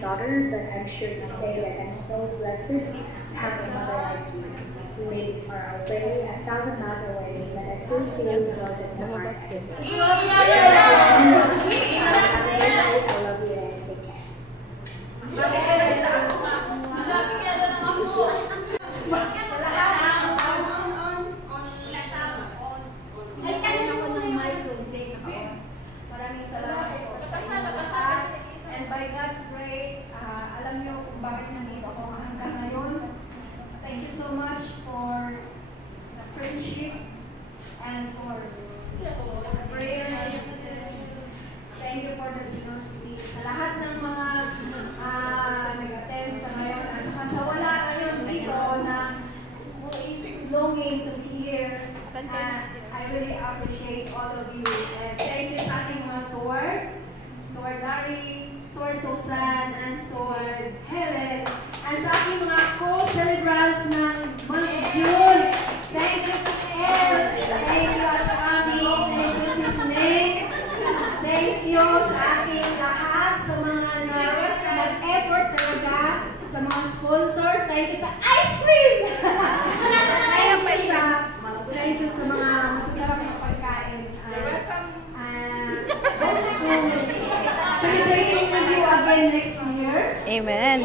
daughter, but I'm sure to say that I'm so blessed to have a mother like you. We are already 1,000 miles away, but I still feel close in my heart. I love you and take care. Maraming salamat po sa inyo lahat. And by God's grace, alam niyo kung bakit nandito ako hanggang ngayon. Thank you so much for the friendship and for the prayers. Thank you for the generosity. Sa lahat ng mga nag-attend sa ngayon at saka sa wala ngayon dito na who is longing to be here. I really appreciate all of you. And thank you sa ating mga stewards, Steward Larry, Steward Susan, and Steward Helen. And sa ating mga co-celebrants ng month June. Thank you to Elle. Thank you at Abby. Thank you Sis May. Thank you sa ating lahat, sa mga nag-effort talaga, sa mga sponsors. Thank you sa ice cream! Thank you sa mga masasarap na pagkain. Celebrating with you again next year. Amen.